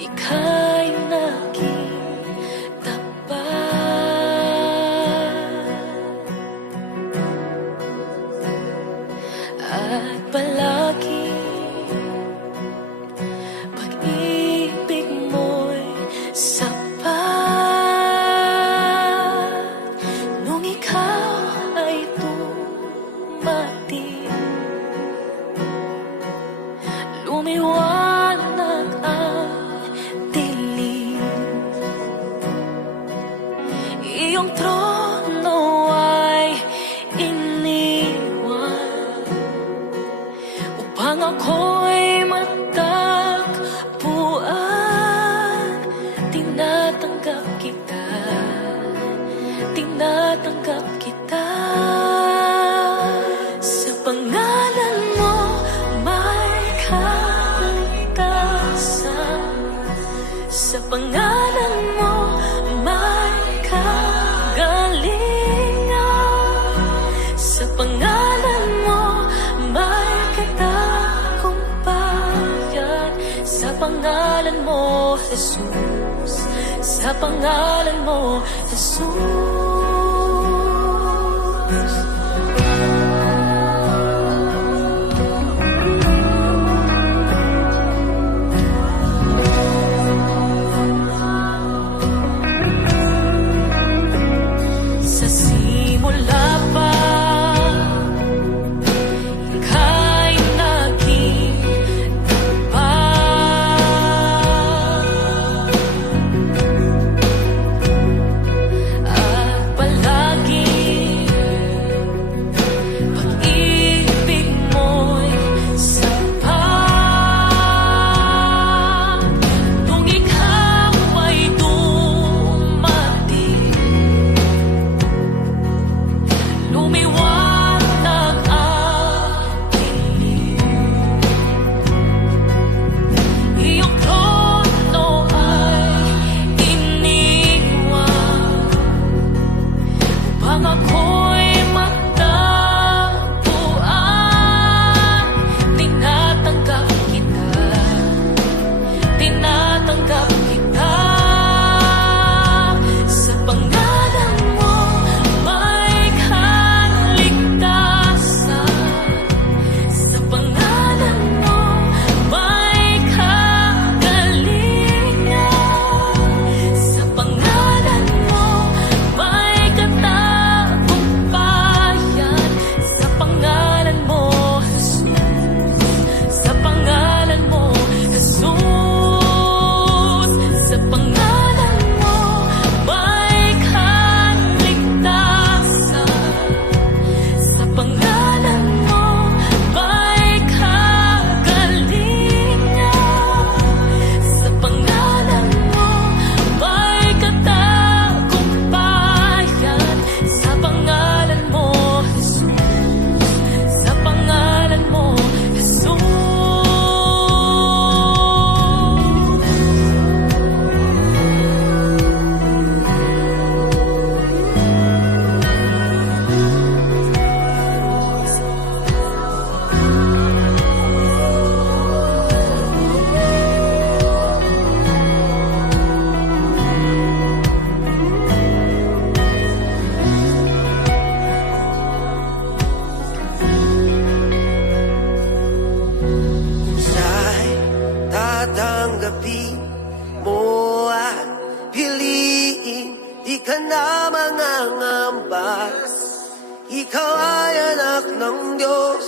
ika'y naging tapat at palagi pag-ibig mo'y sapat. Nung ikaw ay dumating, lumiwanag ang dilim. Iyong trono ay iniwan upang ako'y matagpuan. Tinatanggap kita, tinatanggap kita. Sa pangalan mo may kaligtasan, sa pangalan mo may kagalingan, sa pangalan mo may katagumpayan, sa pangalan mo, Jesus, sa pangalan mo, Jesus. Sa simula pa, ika'y naging tapat at palagi pag-ibig mo'y sapat. Nung ikaw ay dumating, lumiwanag ang dilim. Iyong trono ay iniwan upang ako'y matagpuan. Tinatanggap kita, tinatanggap kita. Sa pangalan mo may kaligtasan, sa pangalan mo may kagalingan, sa pangalan mo may katagumpayan, sa pangalan mo, Jesus, sa pangalan mo, Jesus, sa pangalan mo may kaligtasan, sa pangalan mo may kagalingan, sa pangalan mo may katagumpayan, sa pangalan mo, Jesus, sa pangalan mo, Jesus. Sa'y tatanggapin mo at piliin, di ka na mangangamba. Ikaw ay anak ng Diyos,